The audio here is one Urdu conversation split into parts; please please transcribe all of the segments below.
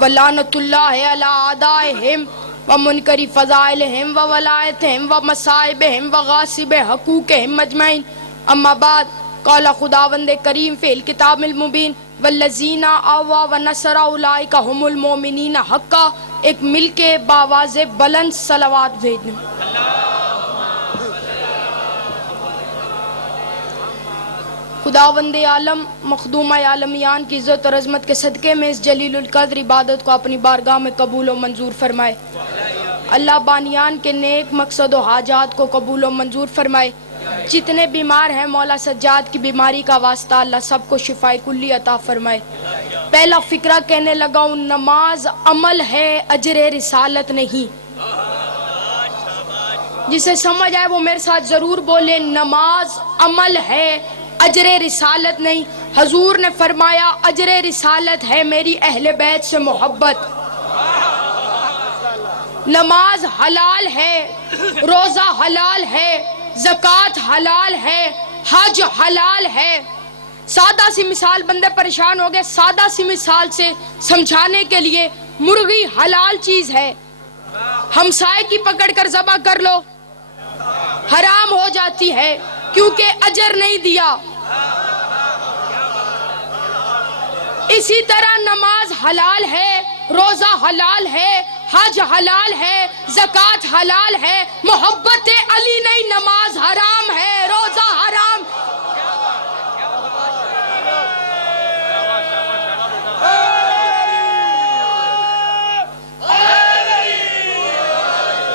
ولعنت اللہ علی اعدائہم ومنکری فضائلہم وولایتہم ومصائبہم وغاصب حقوقہم اجمعین. اما بعد قال خداوند کریم فی الکتاب المبین والذین آوا ونصر اولئک هم المؤمنین حقا. ایک مل کے باواز بلند صلوات بھیجنا. خداوند عالم مخدومہ عالمیان کی عزت اور عظمت کے صدقے میں اس جلیل القدر عبادت کو اپنی بارگاہ میں قبول و منظور فرمائے. اللہ بانیان کے نیک مقصد و حاجات کو قبول و منظور فرمائے. جتنے بیمار ہیں مولا سجاد کی بیماری کا واسطہ اللہ سب کو شفاء کلی عطا فرمائے. پہلا فقرہ کہنے لگا ہوں نماز عمل ہے اجر رسالت نہیں. جسے سمجھ آئے وہ میرے ساتھ ضرور بولے نماز عمل ہے اجر رسالت نہیں. حضور نے فرمایا اجر رسالت ہے میری اہل بیت سے محبت. نماز حلال ہے, روزہ حلال ہے, زکوٰۃ حلال ہے, حج حلال ہے. سادہ سی مثال, بندے پریشان ہو گئے, سادہ سی مثال سے سمجھانے کے لیے مرغی حلال چیز ہے. ہمسائے کی پکڑ کر ذبح کر لو حرام ہو جاتی ہے کیونکہ اجر نہیں دیا. اسی طرح نماز حلال ہے, روزہ حلال ہے, حج حلال ہے, زکوٰۃ حلال ہے. محبت علی نہیں, نماز حرام ہے, روزہ حرام.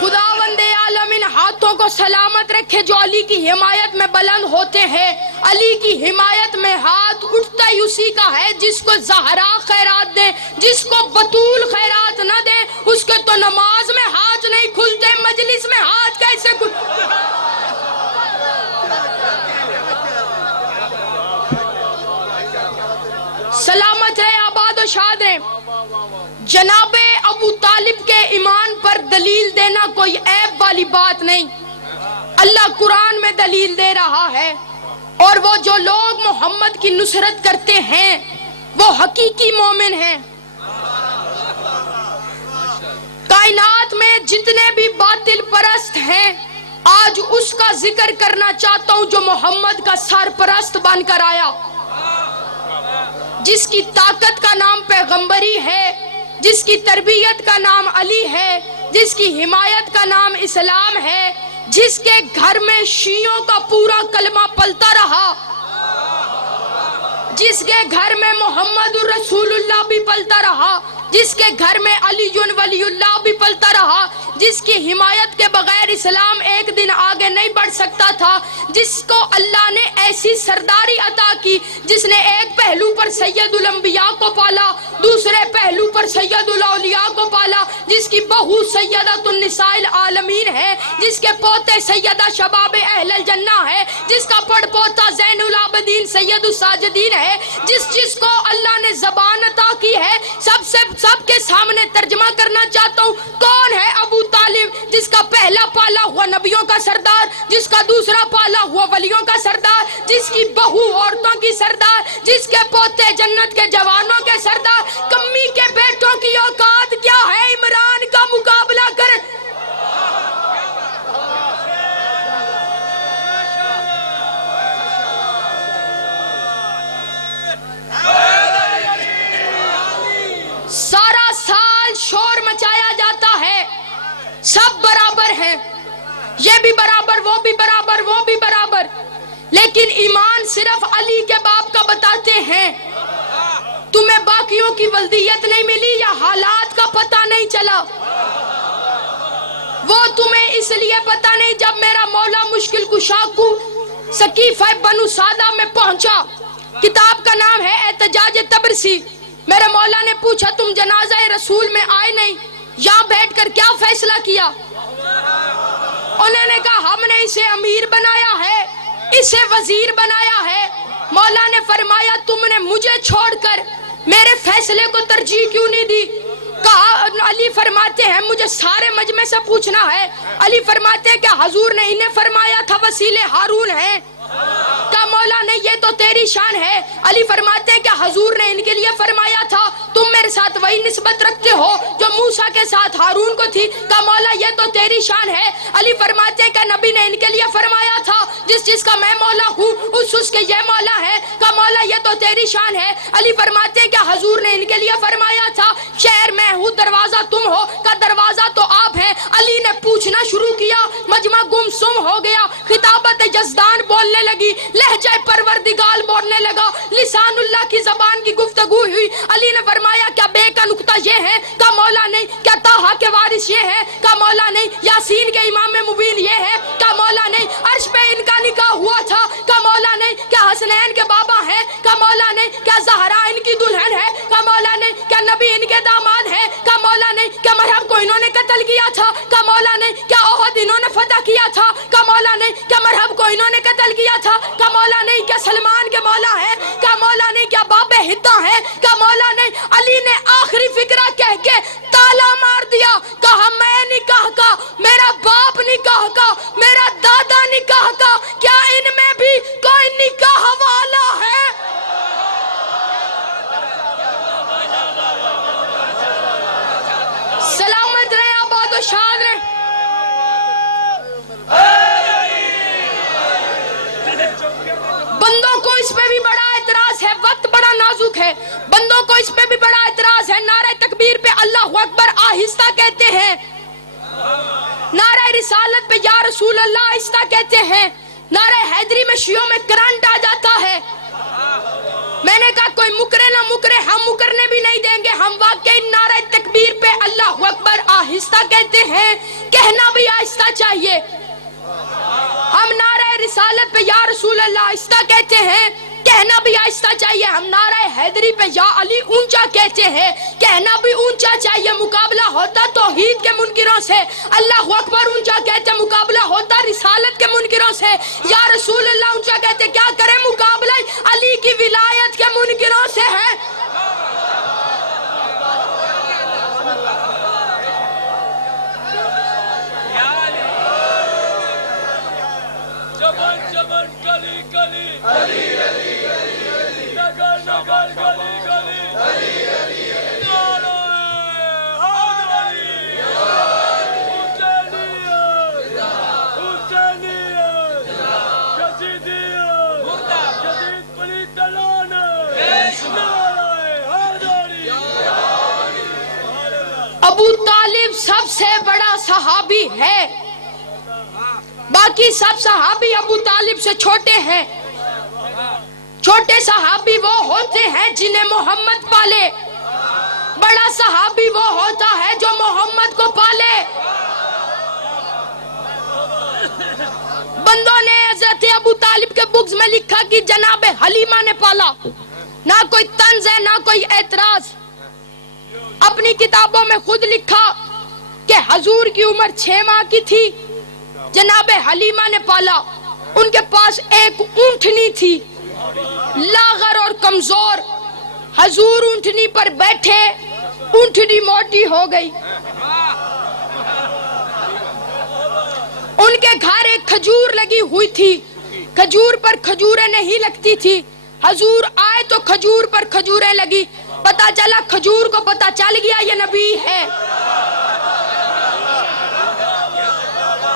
خداوند عالم ان ہاتھوں کو سلامت رکھے جو علی کی حمایت میں بلند ہوتے ہیں. علی کی حمایت میں ہاتھ اٹھتا ہی اسی کا ہے جس کو زہرا خیرات دے, جس کو بطول خیرات نہ دے اس کے تو نماز میں ہاتھ نہیں کھلتے, مجلس میں ہاتھ کیسے کھلتے. سلامت رہے, آباد و شاد رہے. جناب ابو طالب کے ایمان پر دلیل دینا کوئی عیب والی بات نہیں. اللہ قرآن میں دلیل دے رہا ہے, اور وہ جو لوگ محمد کی نصرت کرتے ہیں وہ حقیقی مومن ہیں. کائنات میں جتنے بھی باطل پرست ہیں آج اس کا ذکر کرنا چاہتا ہوں جو محمد کا سرپرست بن کر آیا, جس کی طاقت کا نام پیغمبری ہے, جس کی تربیت کا نام علی ہے, جس کی حمایت کا نام اسلام ہے, جس کے گھر میں شیعوں کا پورا کلمہ پلتا رہا, جس کے گھر میں محمد رسول اللہ بھی پلتا رہا, جس کے گھر میں علی ولی اللہ بھی پلتا رہا, جس کی حمایت کے بغیر اسلام ایک دن آگے نہیں بڑھ سکتا تھا, جس کو اللہ نے ایسی سرداری عطا کی جس نے ایک پہلو پر سید الانبیاء کو پالا, دوسرے پہلو پر سید الاولیاء کو پالا, جس کی بہو سیدۃ النساء العالمین ہے, جس کے پوتے سیدہ شباب اہل الجنہ ہے, جس کا پڑ پوتا زین العابدین سید الساجدین ہے, جس کو اللہ نے زبان عطا کی ہے. سب کے سامنے ترجمہ کرنا چاہتا ہوں. کون ہے ابو طالب, جس کا پہلا پالا ہوا نبیوں کا سردار, جس کا دوسرا پالا ہوا ولیوں کا سردار, جس کی بہو عورتوں کی سردار, جس کے پوتے جنت کے جوانوں کے سردار. کمی کے بیٹوں کی اوقات کیا ہے عمران کا مقابلہ کر. سارا سال شور مچایا جاتا ہے سب برابر ہیں, یہ بھی برابر, وہ بھی برابر, وہ بھی برابر, لیکن ایمان صرف علی کے باپ کا بتاتے ہیں. تمہیں باقیوں کی ولدیت نہیں ملی یا حالات کا پتہ نہیں چلا, وہ تمہیں اس لیے پتہ نہیں. جب میرا مولا مشکل کشا کو سقیفہ بنو سادہ میں پہنچا, کتاب کا نام ہے احتجاج تبرسی, میرے مولا نے پوچھا تم جنازہ رسول میں آئے نہیں, یہاں بیٹھ کر کیا فیصلہ کیا؟ انہوں نے کہا ہم نے اسے امیر بنایا ہے, اسے وزیر بنایا ہے. مولا نے فرمایا تم نے مجھے چھوڑ کر میرے فیصلے کو ترجیح کیوں نہیں دی؟ کہا علی فرماتے ہیں مجھے سارے مجمع سے پوچھنا ہے. علی فرماتے ہیں کہ حضور نے انہیں فرمایا تھا وسیلے ہارون ہیں, کہا مولا نہیں یہ تو تیری شان ہے. علی فرماتے ہیں کہ حضور نے ان کے لیے فرمایا تھا تم میرے ساتھ وہی نسبت رکھتے ہو جو موسیٰ کے ساتھ ہارون کو تھی. کہا مولا یہ تو تیری شان ہے. علی فرماتے ہیں کہ نبی نے ان کے لیے فرمایا تھا جس کا میں مولا ہوں اس کے یہ مولا ہے. کہا مولا یہ تو تیری شان ہے. علی فرماتے ہیں کہ حضور نے ان کے لیے فرمایا تھا شہر میں ہوں دروازہ تم ہو. کہا دروازہ تو آپ ہیں. علی نے پوچھنا شروع کیا, مجمع گم سم ہو گیا, خطابت یزدان بولنے لگی, لہجہ پروردگار بولنے لگا, لسان اللہ کی زبان کی گفتگو ہوئی. علی نے فرمایا کیا بے کا نقطہ یہ ہے؟ کہا مولا نہیں. کیا طٰہٰ کے وارث یہ ہے؟ کہا مولا نہیں. یاسین کے امام مبین یہ ہے؟ کہا مولا نہیں. عرش پہ ان کا نکاح ہوا تھا؟ کہا مولا نہیں. کیا حسنین کے بابا ہیں؟ کہا مولا نہیں. کیا زہرا ان کی دلہن ہے؟ کہا مولا نہیں. کیا نبی ان کے داماد ہیں؟ کہا مولا نہیں. کیا مرحب کو انہوں نے قتل کیا تھا؟ کہا مولا نہیں. کیا احد انہوں نے فتح کیا تھا؟ کہا مولا نہیں. کیا مرحب کو انہوں نے قتل کیا تھا؟ کہا مولا نہیں. کیا سلمان کے مولا ہے؟ کہا مولا نہیں. کیا باب ہدہ ہے؟ کہا مولا نہیں. علی نے آخری فکرہ کہہ کے تالا مار دیا. کہا میں نکاح کا, میرا باپ نکاح کا, میرا دادا نکاح کا, کیا ان میں بھی کوئی نکاح والا ہے؟ سلامت رہے, آباد و شاد رہے. بندوں کو اس پہ بھی بڑا اعتراض ہے, وقت بڑا نازک ہے, بندوں کو اس پہ بھی بڑا اعتراض ہے. نعرہ تکبیر پہ اللہ اکبر آہستہ کہتے ہیں, نعرہ رسالت پہ یا رسول اللہ آہستہ کہتے ہیں, نعرہ حیدری میں شیعوں میں کرنٹ آ جاتا ہے. میں نے کہا کوئی مکرے نہ مکرے, ہم مکرنے بھی نہیں دیں گے. ہم واقعی نعرہ تکبیر پہ اللہ اکبر آہستہ کہتے ہیں, کہنا بھی آہستہ چاہیے. ہم نعرہ رسالت پہ یا رسول اللہ آہستہ کہتے ہیں, کہنا بھی آہستہ چاہیے. ہم نعرہ حیدری پہ یا علی اونچا کہتے ہیں, کہنا بھی اونچا چاہیے. مقابلہ ہوتا توحید کے منکروں سے, اللہ اکبر اونچا کہتے, مقابلہ ہوتا رسالت کے منکروں سے. یا رسول اللہ اونچا کہتے, کیا کریں مقابلہ علی کی ولایت کے منکروں سے ہے. ابو طالب سب سے بڑا صحابی ہے, باقی سب صحابی ابو طالب سے چھوٹے ہیں. چھوٹے صحابی وہ ہوتے ہیں جنہیں محمد پالے, بڑا صحابی وہ ہوتا ہے جو محمد کو پالے. بندوں نے حضرت ابو طالب کے بکس میں لکھا کہ جناب حلیمہ نے پالا. نہ کوئی طنز ہے نہ کوئی اعتراض. اپنی کتابوں میں خود لکھا کہ حضور کی عمر 6 ماہ کی تھی, جناب حلیمہ نے پالا. ان کے پاس ایک اونٹنی تھی, لاغر اور کمزور. حضور اونٹنی پر بیٹھے, اونٹنی موٹی ہو گئی. ان کے گھر ایک کھجور لگی ہوئی تھی, کھجور پر کھجوریں نہیں لگتی تھی. حضور آئے تو کھجور پر کھجوریں لگی. پتا چلا کھجور کو پتا چل گیا یہ نبی ہے.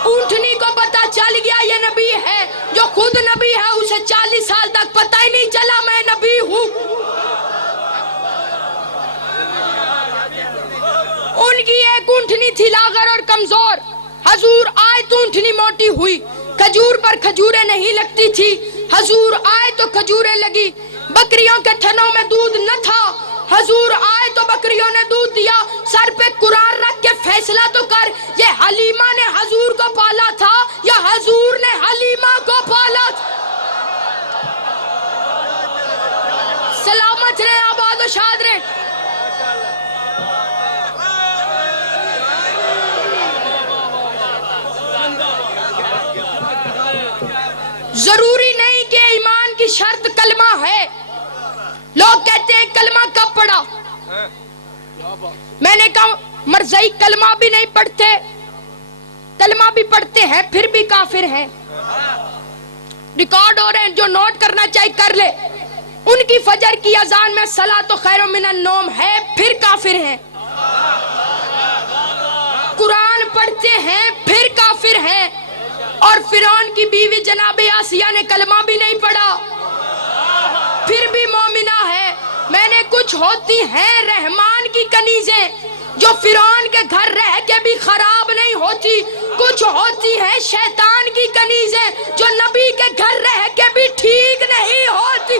اونٹنی کو پتا چل گیا یہ نبی ہے. جو خود نبی ہے اسے 40 سال تک پتا ہی نہیں چلا میں نبی ہوں. ان کی ایک اونٹنی تھی لاغر اور کمزور. حضور آئے تو اونٹنی موٹی ہوئی. کھجور پر کھجوریں نہیں لگتی تھی. حضور آئے تو کھجوریں لگی. بکریوں کے تھنوں میں دودھ نہ تھا. حضور آئے تو بکریوں نے دودھ دیا. سر پہ قرآن رکھ کے فیصلہ تو کر, یہ حلیمہ نے حضور کو پالا تھا یا حضور نے حلیمہ کو پالا تھا؟ سلامت رہے, آباد و شاد رہے. ضروری نہیں کہ ایمان کی شرط کلمہ ہے. لوگ کہتے ہیں کلمہ کب پڑھا؟ میں نے کہا مرزائی کلمہ بھی نہیں پڑھتے, کلمہ بھی پڑھتے ہیں پھر بھی کافر ہیں. ریکارڈ ہو رہے ہیں، جو نوٹ کرنا چاہے کر لے. ان کی فجر کی اذان میں صلاۃ خیر من النوم ہے، پھر کافر ہیں. قرآن پڑھتے ہیں پھر کافر ہیں. اور فرعون کی بیوی جناب آسیہ نے کلمہ بھی نہیں پڑھا پھر بھی مومنہ ہے. میں نے کچھ ہوتی ہیں رحمان کی کنیزیں جو فرعون کے گھر رہ کے بھی خراب نہیں ہوتی، کچھ ہوتی ہیں شیطان کی کنیزیں جو نبی کے گھر رہ کے بھی ٹھیک نہیں ہوتی.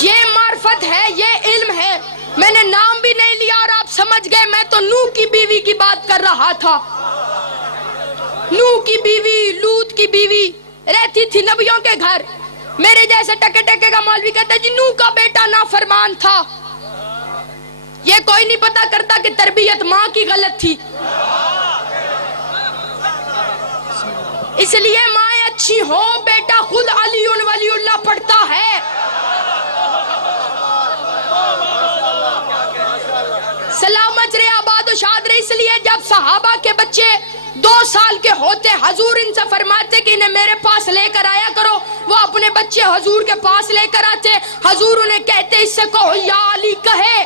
یہ معرفت ہے، یہ علم ہے. میں نے نام بھی نہیں لیا اور آپ سمجھ گئے میں تو نوح کی بیوی کی بات کر رہا تھا. نوح کی بیوی، لوط کی بیوی رہتی تھی نبیوں کے گھر. میرے جیسے ٹکے ٹکے کا مولوی کہتا ہے جی نوح کا بیٹا نافرمان تھا. یہ کوئی نہیں پتا کرتا کہ تربیت ماں کی غلط تھی. اس لیے مائیں اچھی ہوں، بیٹا خود علی ولی اللہ پڑھتا ہے. سلامت رہے، آباد و شاد رہے. اس لیے جب صحابہ کے بچے 2 سال کے ہوتے حضور ان سے فرماتے کہ انہیں میرے پاس لے کر آیا کرو. وہ اپنے بچے حضور کے پاس لے کر آتے. حضور انہیں کہتے اس سے کہو یا علی کہے.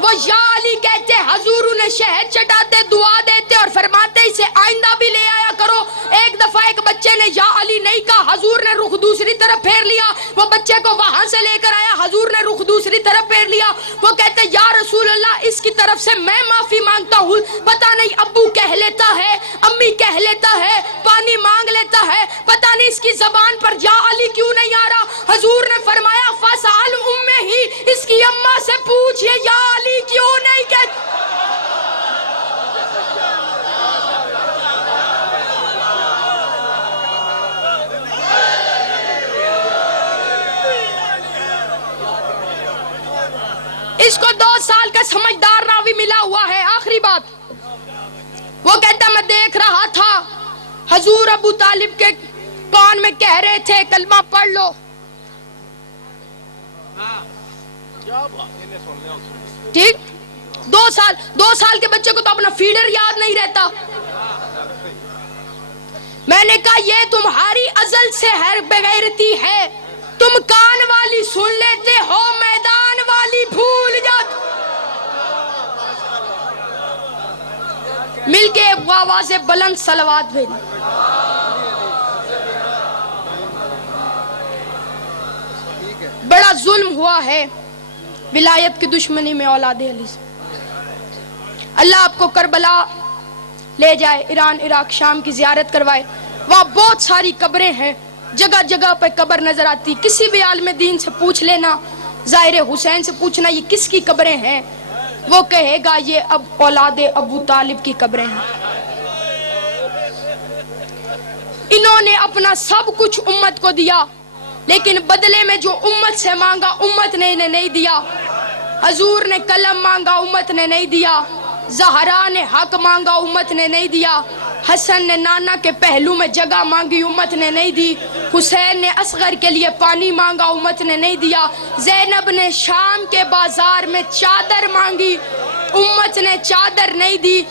وہ یا علی کہتے، حضور انہیں شہد چٹاتے، دعا دیتے اور فرماتے اسے آئندہ بھی لے آیا کرو. ایک دفعہ ایک بچے نے یا علی نہیں کہا، حضور نے رخ دوسری طرف پھیر لیا. وہ بچے کو وہاں سے لے کر آیا، حضور نے رخ دوسری طرف پھیر لیا. وہ کہتے یا رسول اللہ اس کی طرف سے میں معافی مانگتا ہوں، پتہ نہیں ابو کہہ لیتا ہے، امی کہہ لیتا ہے، پانی مانگ لیتا ہے، پتہ نہیں اس کی زبان پر یا علی کیوں نہیں آ رہا. حضور نے فرمایا فسأل امہ ہی، اس کی اماں سے پوچھ یہ یا علی کیوں نہیں کہتے. اس کو 2 سال کا سمجھدار راوی ملا ہوا ہے. آخری بات وہ کہتا میں دیکھ رہا تھا حضور ابو طالب کے کان میں کہہ رہے تھے کلمہ پڑھ لو. ٹھیک، 2 سال کے بچے کو تو اپنا فیڈر یاد نہیں رہتا. میں نے کہا یہ تمہاری ازل سے ہے بغیرتی ہے. تم کان والی سن لیتے ہو، میدان والی بھول جاتے. مل کے آواز بلند صلوات بھیج. بڑا ظلم ہوا ہے ولایت کی دشمنی میں اولاد علی سے. اللہ آپ کو کربلا لے جائے، ایران عراق شام کی زیارت کروائے. وہاں بہت ساری قبریں ہیں، جگہ جگہ پہ قبر نظر آتی. کسی بھی عالم دین سے پوچھ لینا، ظاہر حسین سے پوچھنا یہ کس کی قبریں ہیں، وہ کہے گا یہ اب اولاد ابو طالب کی قبریں ہیں. انہوں نے اپنا سب کچھ امت کو دیا، لیکن بدلے میں جو امت سے مانگا امت نے انہیں نہیں دیا. حضور نے قلم مانگا امت نے نہیں دیا، زہرا نے حق مانگا امت نے نہیں دیا، حسن نے نانا کے پہلو میں جگہ مانگی امت نے نہیں دی، حسین نے اصغر کے لیے پانی مانگا امت نے نہیں دیا، زینب نے شام کے بازار میں چادر مانگی امت نے چادر نہیں دی،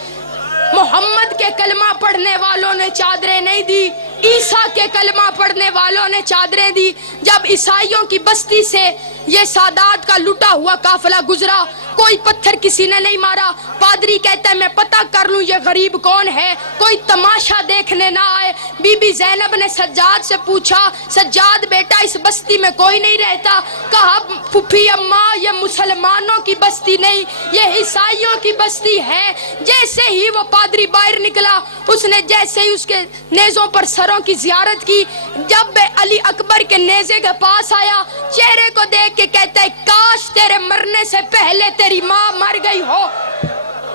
محمد کے کلمہ پڑھنے والوں نے چادریں نہیں دی، عیسیٰ کے کلمہ پڑھنے والوں نے چادریں دی. جب عیسائیوں کی بستی سے یہ سادات کا لٹا ہوا قافلہ گزرا، کوئی پتھر کسی نے نہیں مارا. پادری کہتا ہے میں پتہ کر لوں یہ غریب کون ہے، کوئی تماشا دیکھنے نہ آئے. بی بی زینب نے سجاد سے پوچھا سجاد بیٹا اس بستی میں کوئی نہیں رہتا؟ کہا پھپھی اماں یہ مسلمانوں کی بستی نہیں، یہ عیسائیوں کی بستی ہے. جیسے ہی وہ پادری باہر نکلا، اس نے جیسے ہی اس کے نیزوں پر سروں کی زیارت کی. جب علی اکبر کے نیزے کے پاس آیا، چہرے کو دیکھ کے کہتا ہے کاش تیرے مرنے سے پہلے تیری ماں مر گئی ہو.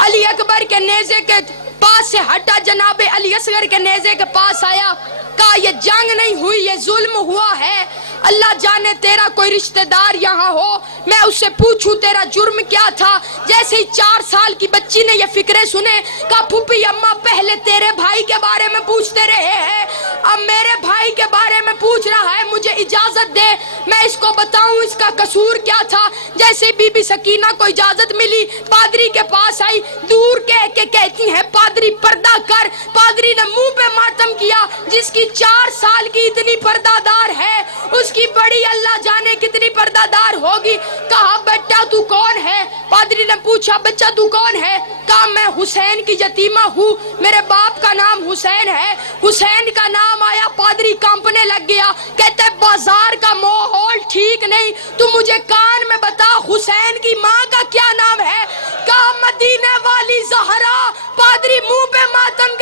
علی اکبر کے نیزے کے پاس سے ہٹا، جناب علی اصغر کے نیزے کے پاس آیا، کہا یہ جنگ نہیں ہوئی یہ ظلم ہوا ہے. اللہ جانے تیرا کوئی رشتہ دار یہاں ہو، میں اس سے پوچھوں تیرا جرم کیا تھا. جیسے ہی 4 سال کی بچی نے یہ فکرے سنے، کہا پھوپھی اماں پہلے تیرے بھائی کے بارے میں پوچھتے رہے ہیں، اب میرے بھائی کے بارے میں پوچھ رہا ہے، مجھے اجازت دے میں اس کو بتاؤں اس کا قصور کیا تھا۔ جیسے بی بی سکینہ کو اجازت ملی، پادری کے پاس آئی، دور کے کہتی ہیں پادری پردہ کر۔ پادری نے منہ پہ ماتم کیا، جس کی 4 سال کی اتنی پردہ دار ہے، اس کی بڑی اللہ جانے کتنی پردہ دار ہوگی۔ کہا بیٹا تو کون ہے؟ پادری نے پوچھا بچہ تو کون ہے؟ کہا میں حسین کی یتیمہ ہوں، میرے باپ کا نام حسین ہے۔ حسین کا نام آیا، پادری کانپنے لگ گیا، کہتے بازار کا ماحول ٹھیک نہیں، تو مجھے کان میں بتا حسین کی ماں کا کیا نام ہے؟ کہا مدینے والی زہرا۔ پادری منہ پہ ماتم